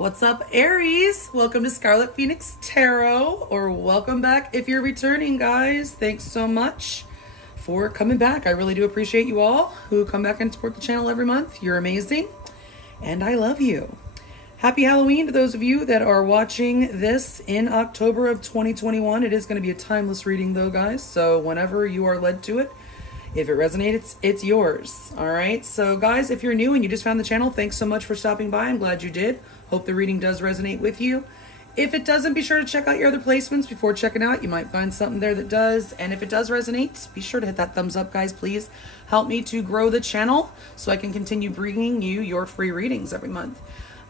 What's up, Aries? Welcome to Scarlet Phoenix Tarot, or welcome back if you're returning, guys. Thanks so much for coming back. I really do appreciate you all who come back and support the channel every month. You're amazing, and I love you. Happy Halloween to those of you that are watching this in October of 2021. It is going to be a timeless reading, though, guys, so whenever you are led to it, if it resonates, it's yours. All right. So guys, if you're new and you just found the channel, thanks so much for stopping by. I'm glad you did. Hope the reading does resonate with you. If it doesn't, be sure to check out your other placements before checking out. You might find something there that does. And if it does resonate, be sure to hit that thumbs up, guys. Please help me to grow the channel so I can continue bringing you your free readings every month.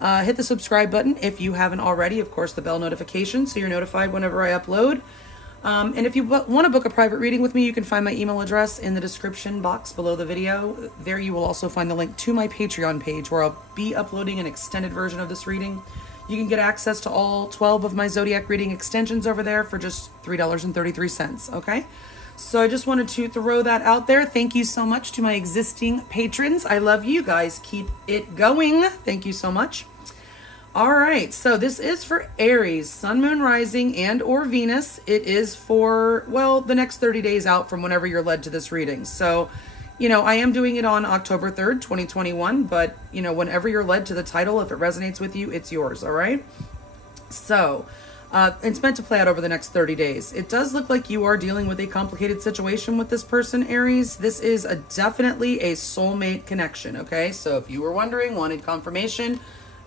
Hit the subscribe button if you haven't already. Of course, the bell notification so you're notified whenever I upload. And if you want to book a private reading with me, you can find my email address in the description box below the video. There you will also find the link to my Patreon page where I'll be uploading an extended version of this reading. You can get access to all 12 of my zodiac reading extensions over there for just $3.33, okay? So I just wanted to throw that out there. Thank you so much to my existing patrons. I love you guys. Keep it going. Thank you so much. All right, so this is for Aries, Sun, Moon, Rising, and or Venus. It is for, well, the next 30 days out from whenever you're led to this reading. So, you know, I am doing it on October 3rd, 2021, but, you know, whenever you're led to the title, if it resonates with you, it's yours, all right? So, it's meant to play out over the next 30 days. It does look like you are dealing with a complicated situation with this person, Aries. This is definitely a soulmate connection, okay? So if you were wondering, wanted confirmation,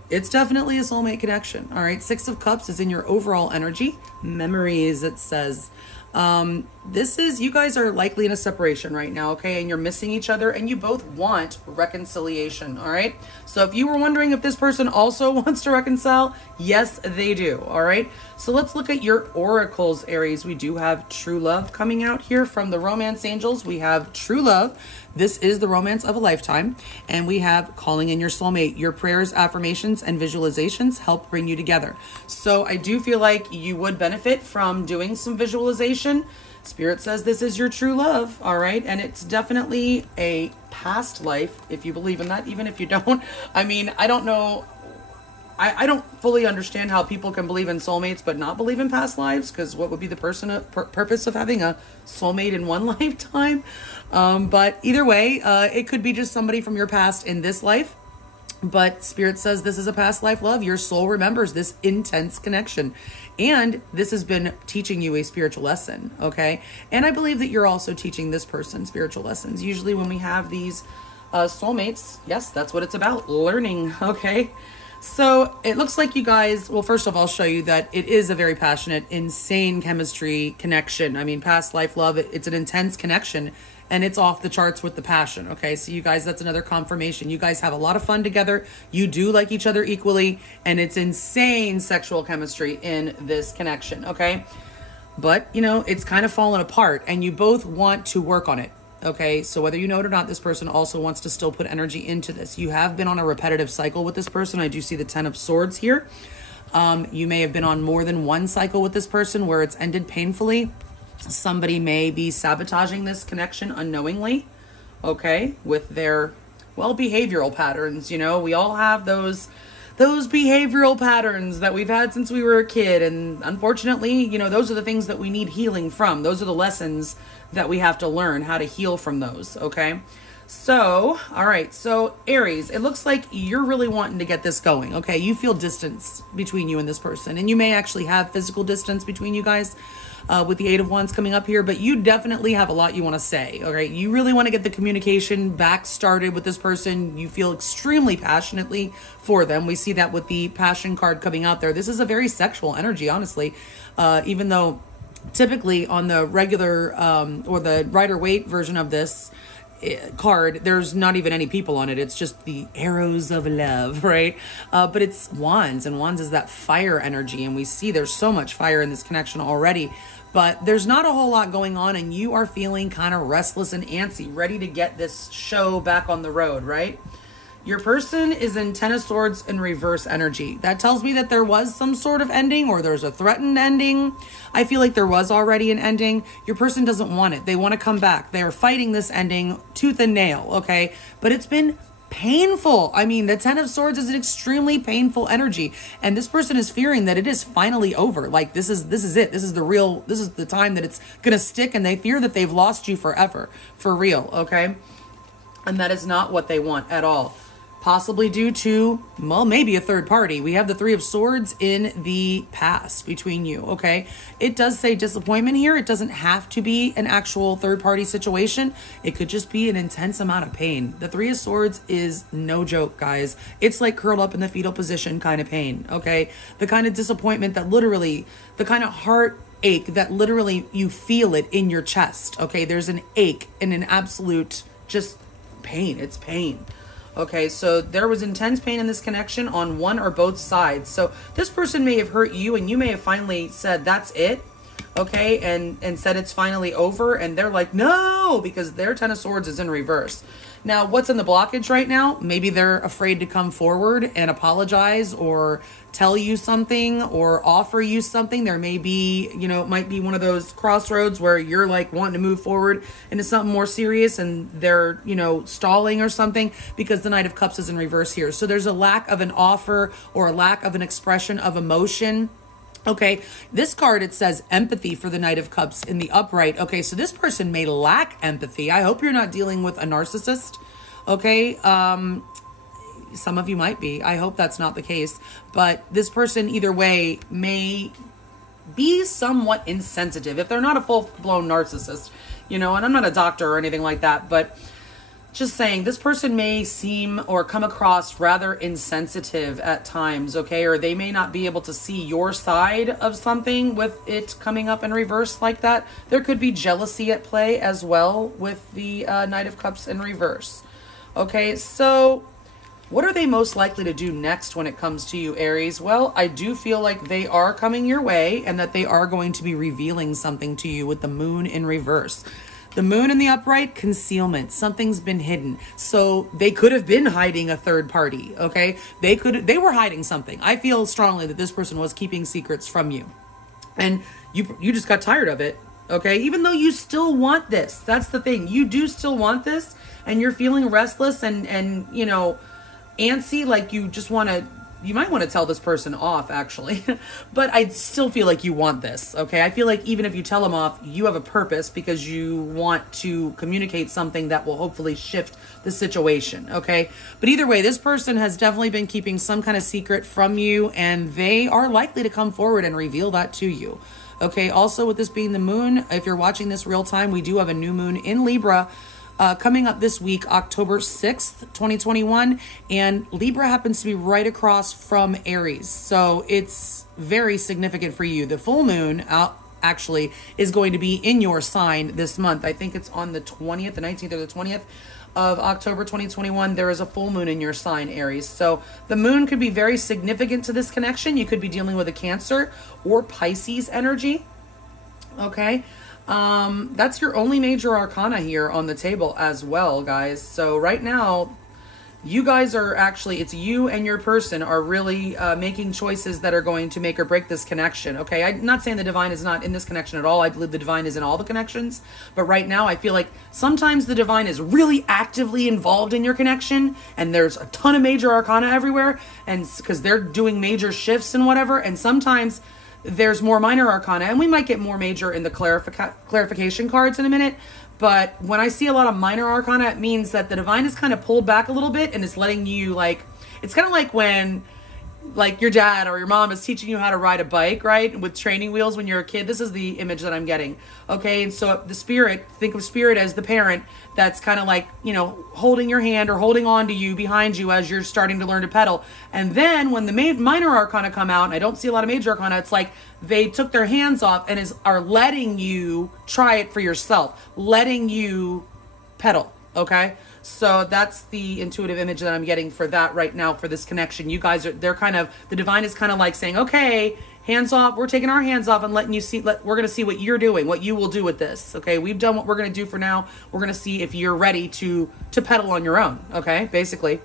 it's definitely a soulmate connection. All right. 6 of Cups is in your overall energy. Memories, it says. This is, you guys are likely in a separation right now, okay? And you're missing each other and you both want reconciliation, all right? So if you were wondering if this person also wants to reconcile, yes, they do, all right? So let's look at your oracles, Aries. We do have true love coming out here from the romance angels. We have true love. This is the romance of a lifetime. And we have calling in your soulmate. Your prayers, affirmations, and visualizations help bring you together. So I do feel like you would benefit from doing some visualization. Spirit says this is your true love, all right? And it's definitely a past life, if you believe in that, even if you don't. I mean, I don't know. I don't fully understand how people can believe in soulmates but not believe in past lives, because what would be the purpose of having a soulmate in one lifetime? But either way, it could be just somebody from your past in this life. But Spirit says this is a past life love. Your soul remembers this intense connection. And this has been teaching you a spiritual lesson, okay? And I believe that you're also teaching this person spiritual lessons. Usually when we have these soulmates, yes, that's what it's about, learning, okay? So it looks like you guys, well, first of all, I'll show you that it is a very passionate, insane chemistry connection. I mean, past life love, it's an intense connection. And it's off the charts with the passion, okay? So you guys, that's another confirmation. You guys have a lot of fun together. You do like each other equally. And it's insane sexual chemistry in this connection, okay? But, you know, it's kind of fallen apart. And you both want to work on it, okay? So whether you know it or not, this person also wants to still put energy into this. You have been on a repetitive cycle with this person. I do see the 10 of Swords here. You may have been on more than one cycle with this person where it's ended painfully. Somebody may be sabotaging this connection unknowingly, okay, with their, well, behavioral patterns. You know, we all have those behavioral patterns that we've had since we were a kid. And unfortunately, you know, those are the things that we need healing from. Those are the lessons that we have to learn how to heal from those, okay? So, all right, so Aries, it looks like you're really wanting to get this going, okay? You feel distance between you and this person, and you may actually have physical distance between you guys with the 8 of Wands coming up here, but you definitely have a lot you want to say, all right? You really want to get the communication back started with this person. You feel extremely passionately for them. We see that with the passion card coming out there. This is a very sexual energy, honestly, even though typically on the regular or the Rider-Waite version of this card, there's not even any people on it. It's just the arrows of love, right? But it's Wands, and Wands is that fire energy, and we see there's so much fire in this connection already, but there's not a whole lot going on, and you are feeling kind of restless and antsy, ready to get this show back on the road, right? Your person is in 10 of Swords in reverse energy. That tells me that there was some sort of ending, or there's a threatened ending. I feel like there was already an ending. Your person doesn't want it. They want to come back. They are fighting this ending tooth and nail, okay? But it's been painful. I mean, the Ten of Swords is an extremely painful energy, and this person is fearing that it is finally over. Like this is it. This is the time that it's gonna stick, and they fear that they've lost you forever, for real. Okay, and that is not what they want at all. Possibly due to, well, maybe a third party. We have the Three of Swords in the past between you, okay? It does say disappointment here. It doesn't have to be an actual third party situation. It could just be an intense amount of pain. The Three of Swords is no joke, guys. It's like curled up in the fetal position kind of pain, okay? The kind of disappointment that literally, the kind of heartache that literally you feel it in your chest, okay? There's an ache and an absolute just pain. It's pain. Okay, so there was intense pain in this connection on one or both sides. So this person may have hurt you, and you may have finally said, that's it. Okay, and said it's finally over. And they're like, no, because their Ten of Swords is in reverse. Now, what's in the blockage right now? Maybe they're afraid to come forward and apologize or tell you something or offer you something. There may be, you know, it might be one of those crossroads where you're like wanting to move forward into something more serious and they're, you know, stalling or something because the Knight of Cups is in reverse here. So there's a lack of an offer or a lack of an expression of emotion. Okay, this card, it says empathy for the Knight of Cups in the upright. Okay, so this person may lack empathy. I hope you're not dealing with a narcissist. Okay, some of you might be. I hope that's not the case. But this person, either way, may be somewhat insensitive. If they're not a full-blown narcissist, you know, and I'm not a doctor or anything like that, but just saying, this person may seem or come across rather insensitive at times, okay? Or they may not be able to see your side of something with it coming up in reverse like that. There could be jealousy at play as well with the Knight of Cups in reverse. Okay, so what are they most likely to do next when it comes to you, Aries? Well, I do feel like they are coming your way and that they are going to be revealing something to you with the Moon in reverse. The Moon in the upright, concealment. Something's been hidden. So they could have been hiding a third party, okay? They were hiding something. I feel strongly that this person was keeping secrets from you. And you just got tired of it, okay? Even though you still want this. That's the thing. You do still want this, and you're feeling restless and you know, antsy, like you just want to, you might want to tell this person off, actually. But I still feel like you want this, okay? I feel like even if you tell them off, you have a purpose because you want to communicate something that will hopefully shift the situation, okay? But either way, this person has definitely been keeping some kind of secret from you, and they are likely to come forward and reveal that to you, okay? Also, with this being the Moon, if you're watching this real time, we do have a new moon in Libra coming up this week, October 6th, 2021, and Libra happens to be right across from Aries, so it's very significant for you. The full moon actually is going to be in your sign this month. I think it's on the 20th, the 19th or the 20th of October 2021. There is a full moon in your sign, Aries. So the moon could be very significant to this connection. You could be dealing with a Cancer or Pisces energy, okay? That's your only major arcana here on the table as well, guys. So right now, you guys are actually, it's you and your person are really making choices that are going to make or break this connection, okay? I'm not saying the divine is not in this connection at all. I believe the divine is in all the connections. But right now, I feel like sometimes the divine is really actively involved in your connection, and there's a ton of major arcana everywhere, and because they're doing major shifts and whatever, and sometimes there's more minor arcana, and we might get more major in the clarification cards in a minute. But when I see a lot of minor arcana, it means that the divine is kind of pulled back a little bit and is letting you, like, it's kind of like when, like, your dad or your mom is teaching you how to ride a bike, right? With training wheels when you're a kid. This is the image that I'm getting. Okay, and so the spirit, think of spirit as the parent that's kind of like, you know, holding your hand or holding on to you behind you as you're starting to learn to pedal. And then when the minor arcana come out, and I don't see a lot of major arcana, it's like they took their hands off and are letting you try it for yourself, letting you pedal, okay? So that's the intuitive image that I'm getting for that right now for this connection. You guys are, they're kind of, the divine is kind of like saying, okay, hands off, we're taking our hands off and letting you see, we're going to see what you're doing, what you will do with this. Okay, we've done what we're going to do for now. We're going to see if you're ready to pedal on your own, okay, basically.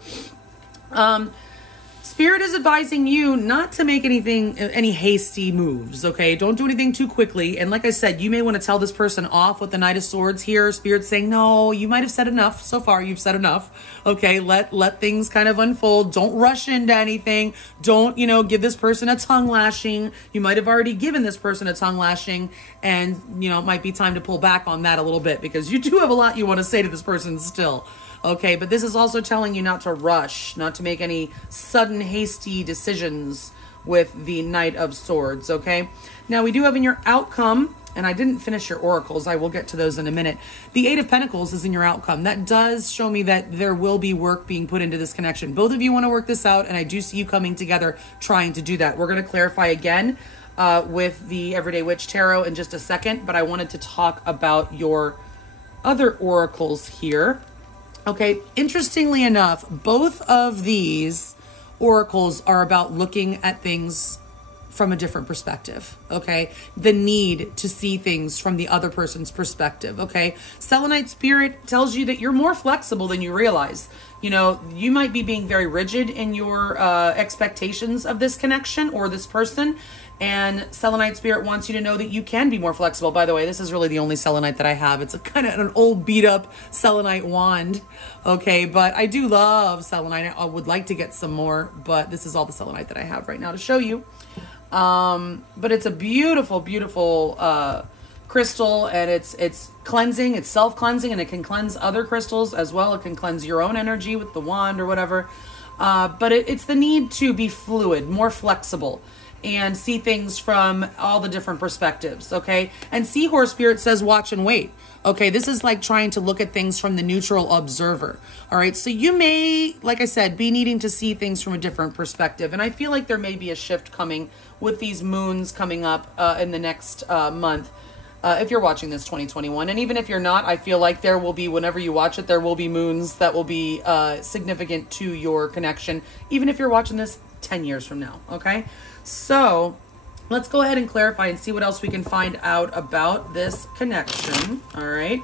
Spirit is advising you not to make any hasty moves, okay? Don't do anything too quickly. And like I said, you may want to tell this person off with the Knight of Swords here. Spirit's saying, no, you might have said enough. So far, you've said enough. Okay, let things kind of unfold. Don't rush into anything. Don't, give this person a tongue lashing. You might have already given this person a tongue lashing, and, it might be time to pull back on that a little bit, because you do have a lot you want to say to this person still. Okay, but this is also telling you not to rush, not to make any sudden, hasty decisions with the Knight of Swords, okay? Now, we do have in your outcome, and I didn't finish your oracles. I will get to those in a minute. The Eight of Pentacles is in your outcome. That does show me that there will be work being put into this connection. Both of you want to work this out, and I do see you coming together trying to do that. We're going to clarify again with the Everyday Witch Tarot in just a second, but I wanted to talk about your other oracles here. Okay, interestingly enough, both of these oracles are about looking at things from a different perspective, okay? The need to see things from the other person's perspective, okay? Selenite Spirit tells you that you're more flexible than you realize. You might be being very rigid in your expectations of this connection or this person, and Selenite Spirit wants you to know that you can be more flexible. By the way, this is really the only selenite that I have. It's a kind of an old beat up selenite wand. Okay, but I do love selenite. I would like to get some more, but this is all the selenite that I have right now to show you. But it's a beautiful, beautiful crystal, and it's cleansing, it's self-cleansing, and it can cleanse other crystals as well. It can cleanse your own energy with the wand or whatever. But it's the need to be fluid, more flexible, and see things from all the different perspectives, okay? And Seahorse Spirit says watch and wait. Okay, this is like trying to look at things from the neutral observer. All right, so you may, like I said, be needing to see things from a different perspective. And I feel like there may be a shift coming with these moons coming up in the next month. If you're watching this 2021, and even if you're not, I feel like there will be, whenever you watch it, there will be moons that will be significant to your connection, even if you're watching this 10 years from now, okay? So let's go ahead and clarify and see what else we can find out about this connection. All right.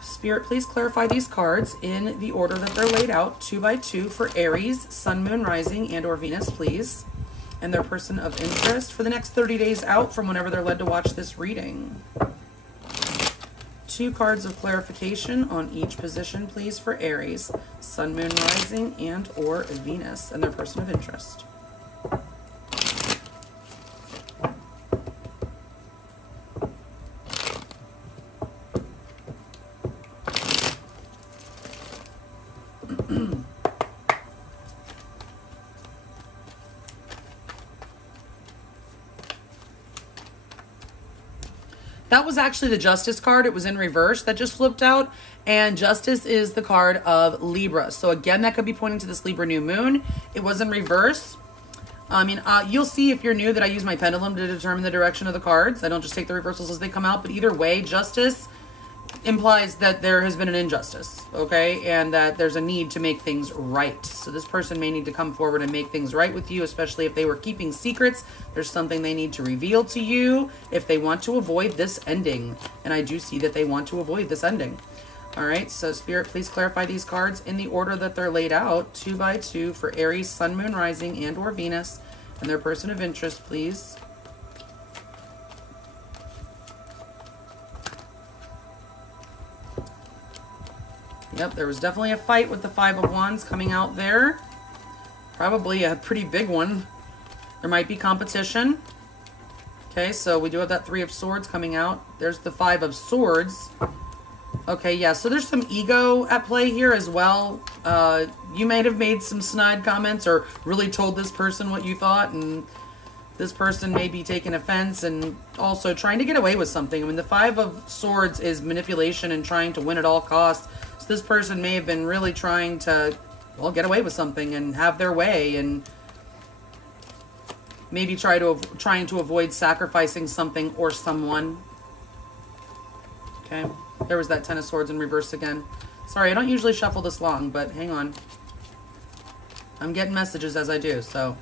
Spirit, please clarify these cards in the order that they're laid out, 2 by 2 for Aries, Sun, Moon, Rising, and or Venus, please. And their person of interest for the next 30 days out from whenever they're led to watch this reading. 2 cards of clarification on each position, please, for Aries, Sun, Moon, Rising, and or Venus, and their person of interest. That was actually the Justice card. It was in reverse. That just flipped out. And Justice is the card of Libra. So again, that could be pointing to this Libra new moon. It was in reverse. I mean, you'll see if you're new that I use my pendulum to determine the direction of the cards. I don't just take the reversals as they come out. But either way, Justice implies that there has been an injustice, okay? And that there's a need to make things right. So this person may need to come forward and make things right with you, especially if they were keeping secrets. There's something they need to reveal to you if they want to avoid this ending. And I do see that they want to avoid this ending. All right, so Spirit, please clarify these cards in the order that they're laid out, 2 by 2 for Aries, Sun, Moon, Rising, and or Venus, and their person of interest, please. Yep, there was definitely a fight with the 5 of Wands coming out there. Probably a pretty big one. There might be competition. Okay, so we do have that 3 of Swords coming out. There's the 5 of Swords. Okay, yeah, so there's some ego at play here as well. You may have made some snide comments or really told this person what you thought, and this person may be taking offense and also trying to get away with something. I mean, the 5 of Swords is manipulation and trying to win at all costs. So this person may have been really trying to, well, get away with something and have their way, and maybe trying to avoid sacrificing something or someone. Okay, there was that 10 of Swords in reverse again. Sorry, I don't usually shuffle this long, but hang on. I'm getting messages as I do, so.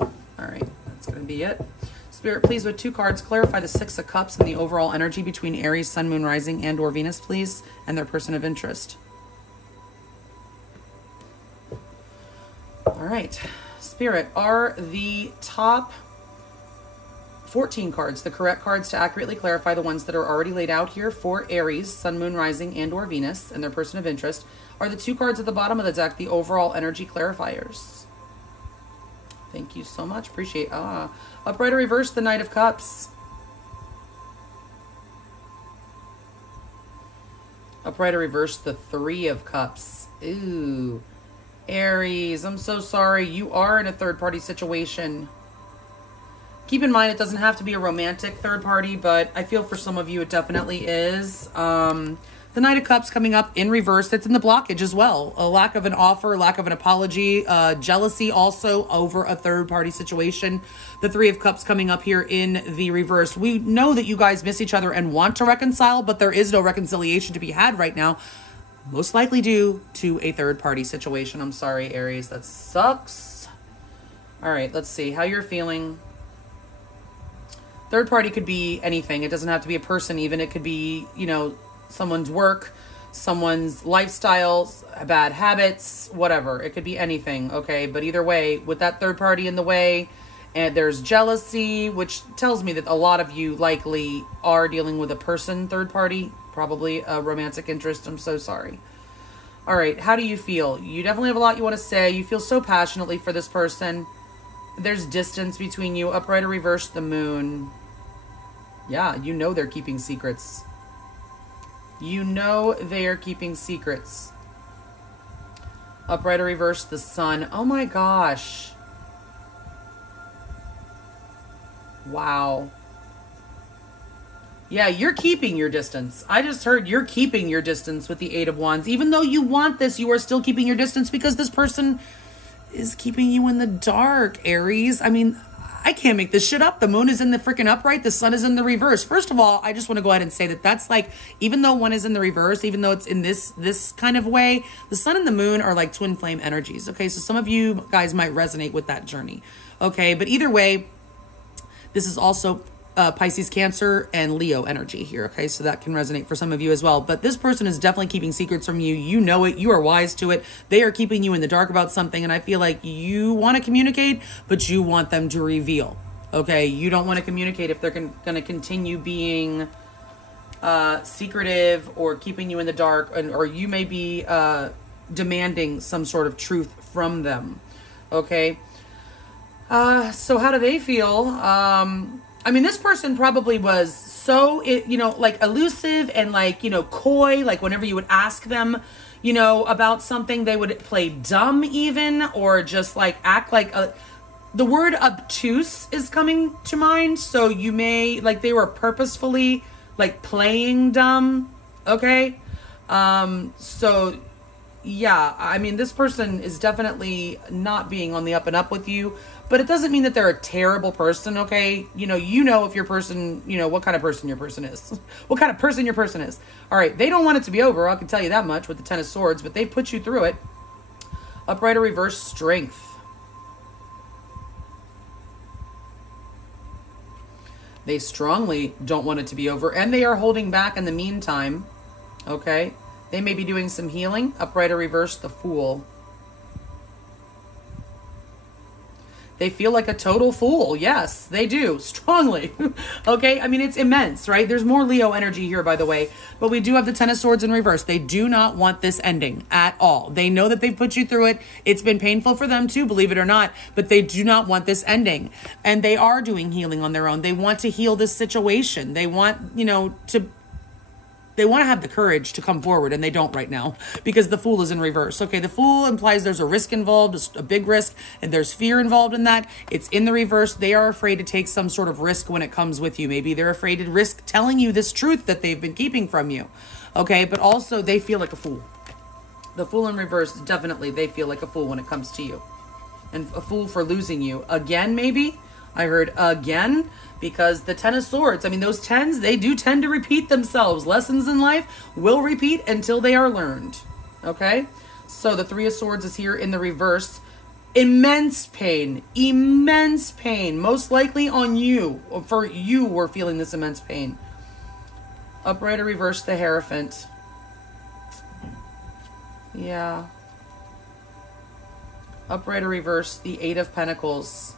All right, that's going to be it. Spirit, please, with 2 cards, clarify the 6 of Cups and the overall energy between Aries, Sun, Moon, Rising, and or Venus, please, and their person of interest. All right. Spirit, are the top 14 cards the correct cards to accurately clarify the ones that are already laid out here for Aries, Sun, Moon, Rising, and or Venus, and their person of interest? Are the 2 cards at the bottom of the deck the overall energy clarifiers? Thank you so much. Appreciate. Upright or reverse, the Knight of Cups. Upright or reverse, the 3 of Cups. Ooh. Aries, I'm so sorry. You are in a third-party situation. Keep in mind, it doesn't have to be a romantic third party, but I feel for some of you it definitely is. The Knight of Cups coming up in reverse. That's in the blockage as well. A lack of an offer, lack of an apology, jealousy also over a third party situation. The 3 of Cups coming up here in the reverse. We know that you guys miss each other and want to reconcile, but there is no reconciliation to be had right now. Most likely due to a third party situation. I'm sorry, Aries. That sucks. All right, let's see how you're feeling. Third party could be anything. It doesn't have to be a person even. It could be, you know, someone's work, someone's lifestyles, bad habits, whatever. It could be anything, okay? But either way, with that third party in the way, and there's jealousy, which tells me that a lot of you likely are dealing with a person, third party, probably a romantic interest. I'm so sorry. All right, how do you feel? You definitely have a lot you want to say. You feel so passionately for this person. There's distance between you. Upright or reverse, the Moon. Yeah, you know they're keeping secrets. You know they are keeping secrets. Upright or reverse, the Sun. Oh my gosh. Wow. Yeah, you're keeping your distance. I just heard you're keeping your distance with the 8 of Wands. Even though you want this, you are still keeping your distance because this person is keeping you in the dark, Aries. I mean, I can't make this shit up. The Moon is in the freaking upright. The Sun is in the reverse. First of all, I just want to go ahead and say that that's like, even though one is in the reverse, even though it's in this kind of way, the Sun and the Moon are like twin flame energies. Okay, so some of you guys might resonate with that journey. Okay, but either way, this is also Pisces, Cancer, and Leo energy here. Okay, so that can resonate for some of you as well. But this person is definitely keeping secrets from you. You know it. You are wise to it. They are keeping you in the dark about something. And I feel like you want to communicate, but you want them to reveal. Okay, you don't want to communicate if they're going to continue being secretive or keeping you in the dark, or you may be demanding some sort of truth from them. Okay, so how do they feel? I mean, this person probably was so, you know, like elusive and like, you know, coy, like whenever you would ask them, you know, about something, they would play dumb even, or just like act like the word obtuse is coming to mind. So you may, like, they were purposefully like playing dumb. Okay. So yeah, I mean, this person is definitely not being on the up and up with you. But it doesn't mean that they're a terrible person, okay? You know if your person, you know, what kind of person your person is. What kind of person your person is. All right, they don't want it to be over, I can tell you that much with the 10 of Swords, but they put you through it. Upright or reverse, Strength. They strongly don't want it to be over, and they are holding back in the meantime, okay? They may be doing some healing. Upright or reverse, the Fool. They feel like a total fool. Yes, they do. Strongly. Okay? I mean, it's immense, right? There's more Leo energy here, by the way. But we do have the 10 of Swords in reverse. They do not want this ending at all. They know that they've put you through it. It's been painful for them too, believe it or not. But they do not want this ending. And they are doing healing on their own. They want to heal this situation. They want, you know, they want to have the courage to come forward, and they don't right now because the Fool is in reverse. Okay, the Fool implies there's a risk involved, a big risk, and there's fear involved in that. It's in the reverse. They are afraid to take some sort of risk when it comes with you. Maybe they're afraid to risk telling you this truth that they've been keeping from you. Okay, but also they feel like a fool. The Fool in reverse, definitely they feel like a fool when it comes to you. And a fool for losing you. Again, maybe? I heard again. Because the 10 of Swords, I mean, those 10s, they do tend to repeat themselves. Lessons in life will repeat until they are learned. Okay? So the 3 of Swords is here in the reverse. Immense pain. Immense pain. Most likely on you. For you, we're feeling this immense pain. Upright or reverse, the Hierophant. Yeah. Upright or reverse, the Eight of Pentacles.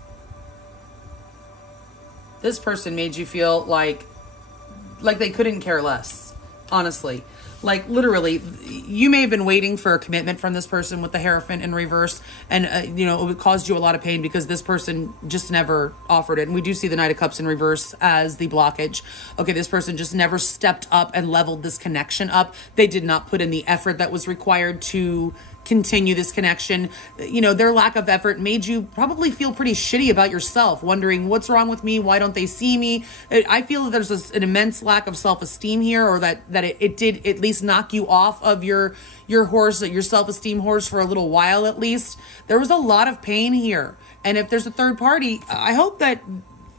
This person made you feel like they couldn't care less, honestly. Like, literally, you may have been waiting for a commitment from this person with the Hierophant in reverse, and, you know, it caused you a lot of pain because this person just never offered it. And we do see the Knight of Cups in reverse as the blockage. Okay, this person just never stepped up and leveled this connection up. They did not put in the effort that was required to continue this connection. You know, their lack of effort made you probably feel pretty shitty about yourself, wondering what's wrong with me, why don't they see me. I feel that there's an immense lack of self-esteem here, or that it did at least knock you off of your horse, your self-esteem horse, for a little while at least. There was a lot of pain here, and if there's a third party, I hope that,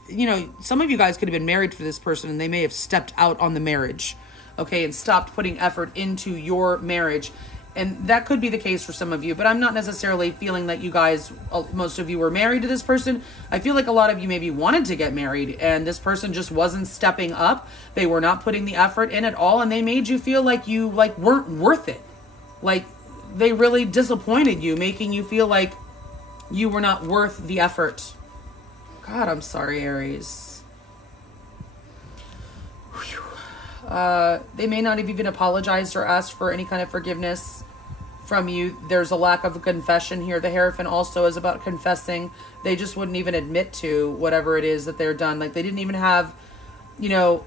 you know, some of you guys could have been married to this person and they may have stepped out on the marriage, okay, and stopped putting effort into your marriage. And that could be the case for some of you, but I'm not necessarily feeling that you guys, most of you, were married to this person. I feel like a lot of you maybe wanted to get married, and this person just wasn't stepping up. They were not putting the effort in at all, and they made you feel like you weren't worth it. Like, they really disappointed you, making you feel like you were not worth the effort. God, I'm sorry, Aries. Whew. They may not have even apologized or asked for any kind of forgiveness from you. There's a lack of a confession here. The Hierophant also is about confessing. They just wouldn't even admit to whatever it is that they're done. Like, they didn't even have, you know,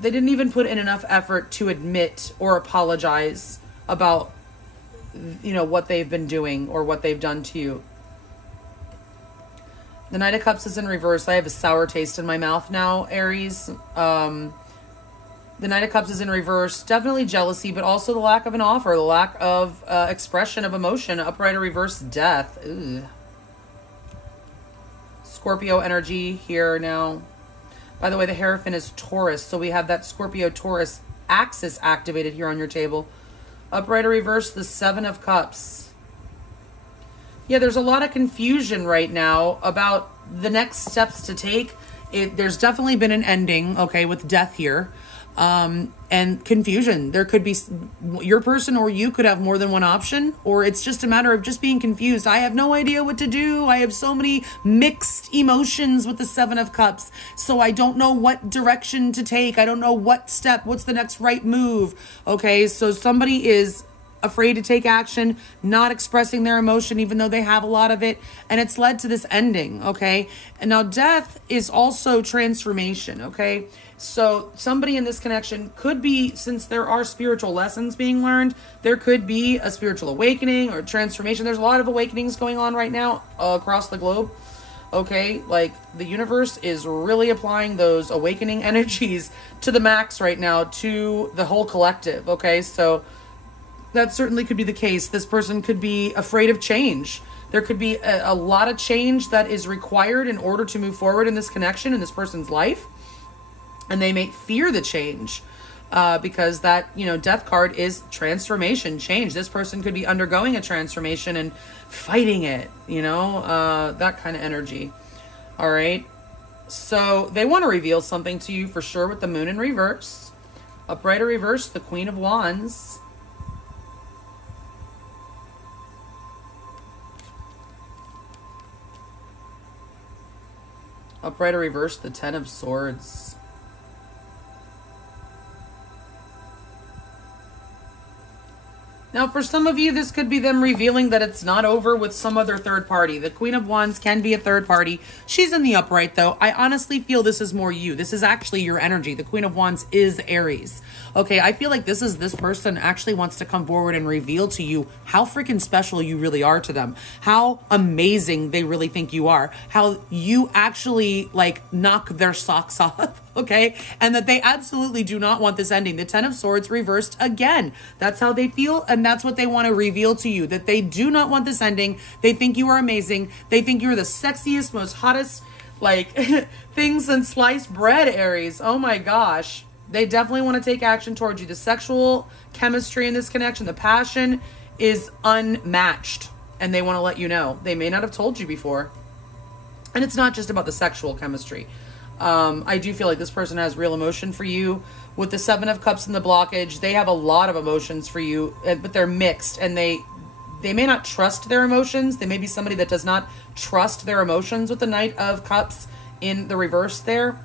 they didn't even put in enough effort to admit or apologize about, you know, what they've been doing or what they've done to you. The Knight of Cups is in reverse. I have a sour taste in my mouth now, Aries. The Knight of Cups is in reverse. Definitely jealousy, but also the lack of an offer, the lack of expression of emotion. Upright or reverse, death. Ugh. Scorpio energy here now. By the way, the Hierophant is Taurus, so we have that Scorpio-Taurus axis activated here on your table. Upright or reverse, the Seven of Cups. Yeah, there's a lot of confusion right now about the next steps to take. There's definitely been an ending, okay, with death here. And confusion. There could be, your person or you could have more than one option, or it's just a matter of just being confused. I have no idea what to do. I have so many mixed emotions with the Seven of Cups, so I don't know what direction to take. I don't know what step, what's the next right move. Okay, so somebody is afraid to take action, not expressing their emotion even though they have a lot of it, and it's led to this ending. Okay, and now death is also transformation. Okay, so somebody in this connection could be, since there are spiritual lessons being learned, there could be a spiritual awakening or transformation. There's a lot of awakenings going on right now across the globe. Okay, like the universe is really applying those awakening energies to the max right now, to the whole collective. Okay, so that certainly could be the case. This person could be afraid of change. There could be a lot of change that is required in order to move forward in this connection, in this person's life. And they may fear the change because that, you know, death card is transformation, change. This person could be undergoing a transformation and fighting it, you know, that kind of energy. All right. So they want to reveal something to you for sure with the Moon in reverse. Upright or reverse, the Queen of Wands. Upright or reverse, the Ten of Swords. Now, for some of you, this could be them revealing that it's not over with some other third party. The Queen of Wands can be a third party. She's in the upright, though. I honestly feel this is more you. This is actually your energy. The Queen of Wands is Aries. Okay, I feel like this person actually wants to come forward and reveal to you how freaking special you really are to them. How amazing they really think you are. How you actually, like, knock their socks off. Okay, and that they absolutely do not want this ending. The Ten of Swords reversed again. That's how they feel, and that's what they want to reveal to you, that they do not want this ending. They think you are amazing. They think you're the sexiest, most hottest, like, things since sliced bread, Aries. Oh my gosh. They definitely want to take action towards you. The sexual chemistry in this connection, the passion is unmatched. and they want to let you know. They may not have told you before. And it's not just about the sexual chemistry. I do feel like this person has real emotion for you. With the 7 of Cups and the blockage, they have a lot of emotions for you, but they're mixed, and they may not trust their emotions. They may be somebody that does not trust their emotions with the Knight of Cups in the reverse there.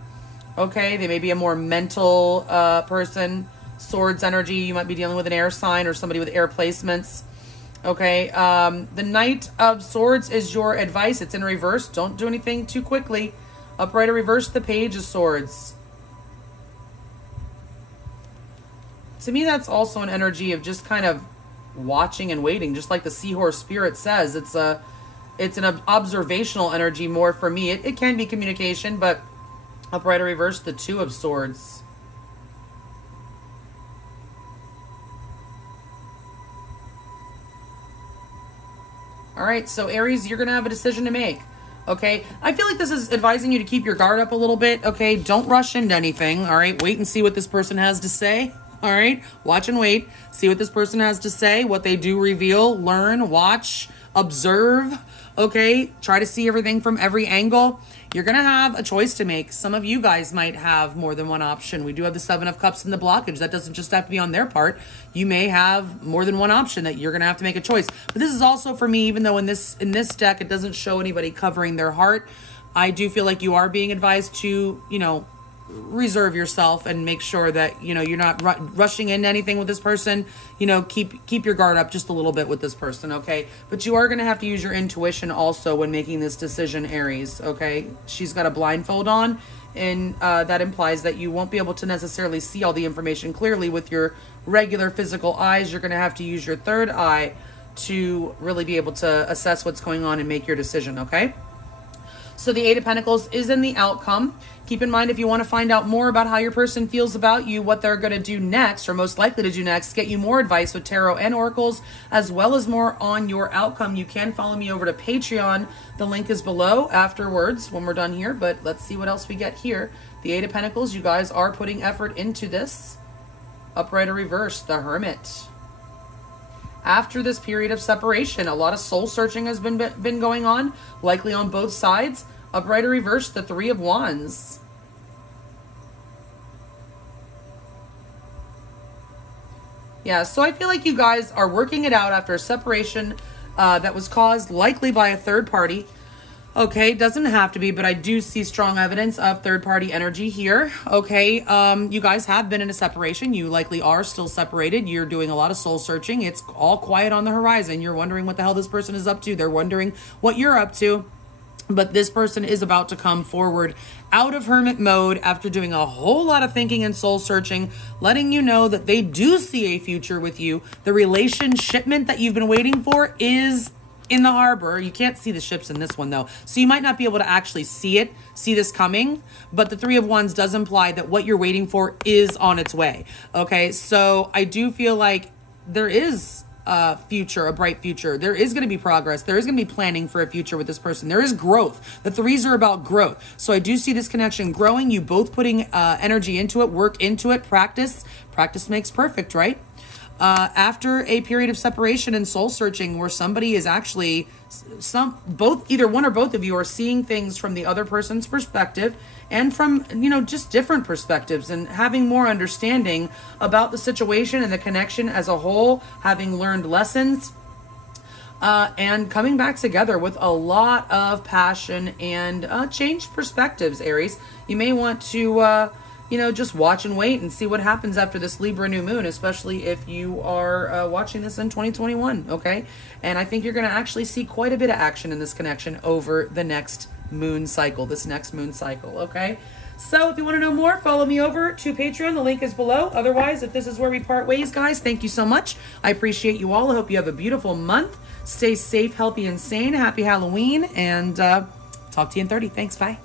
Okay, they may be a more mental person. Swords energy, you might be dealing with an air sign or somebody with air placements. Okay, the Knight of Swords is your advice. It's in reverse. Don't do anything too quickly. Upright or reverse, the Page of Swords. To me, that's also an energy of just kind of watching and waiting, just like the Seahorse Spirit says. It's an observational energy more for me. It can be communication, but upright or reverse, the 2 of Swords. All right, so Aries, you're going to have a decision to make. Okay, I feel like this is advising you to keep your guard up a little bit. Okay, don't rush into anything. All right, wait and see what this person has to say. All right, watch and wait. See what this person has to say, what they do reveal, learn, watch, observe. Okay, try to see everything from every angle. You're going to have a choice to make. Some of you guys might have more than one option. We do have the 7 of Cups in the blockage. That doesn't just have to be on their part. You may have more than one option that you're going to have to make a choice. But this is also for me, even though in this deck, it doesn't show anybody covering their heart. I do feel like you are being advised to, you know, reserve yourself and make sure that, you know, you're not rushing into anything with this person. You know, keep your guard up just a little bit with this person, okay? But you are going to have to use your intuition also when making this decision, Aries, okay? She's got a blindfold on, and that implies that you won't be able to necessarily see all the information clearly with your regular physical eyes. You're going to have to use your third eye to really be able to assess what's going on and make your decision, okay? So the 8 of Pentacles is in the outcome. Keep in mind, if you want to find out more about how your person feels about you, what they're going to do next, or most likely to do next, get you more advice with tarot and oracles, as well as more on your outcome, you can follow me over to Patreon. The link is below afterwards when we're done here, but let's see what else we get here. The 8 of Pentacles, you guys are putting effort into this. Upright or reverse, the Hermit. After this period of separation, a lot of soul searching has been going on, likely on both sides. Upright or reverse, the 3 of Wands. Yeah, so I feel like you guys are working it out after a separation that was caused likely by a third party. Okay, doesn't have to be, but I do see strong evidence of third party energy here. Okay, you guys have been in a separation. You likely are still separated. You're doing a lot of soul searching. It's all quiet on the horizon. You're wondering what the hell this person is up to. They're wondering what you're up to. But this person is about to come forward out of hermit mode after doing a whole lot of thinking and soul searching, letting you know that they do see a future with you. The relationship that you've been waiting for is in the harbor. You can't see the ships in this one though, so you might not be able to actually see this coming, but the 3 of Wands does imply that what you're waiting for is on its way. Okay, so I do feel like there is a future, a bright future. There is going to be progress. There is going to be planning for a future with this person. There is growth. The 3s are about growth. So I do see this connection growing, you both putting energy into it, work into it, practice. Practice makes perfect, right? After a period of separation and soul searching where somebody is actually either one or both of you are seeing things from the other person's perspective and from, you know, just different perspectives and having more understanding about the situation and the connection as a whole, having learned lessons, and coming back together with a lot of passion and changed perspectives, Aries. You may want to you know, just watch and wait and see what happens after this Libra new moon, especially if you are watching this in 2021, okay? And I think you're going to actually see quite a bit of action in this connection over the next moon cycle, okay? So if you want to know more, follow me over to Patreon. The link is below. Otherwise, if this is where we part ways, guys, thank you so much. I appreciate you all. I hope you have a beautiful month. Stay safe, healthy, and sane. Happy Halloween, and talk to you in 30. Thanks. Bye.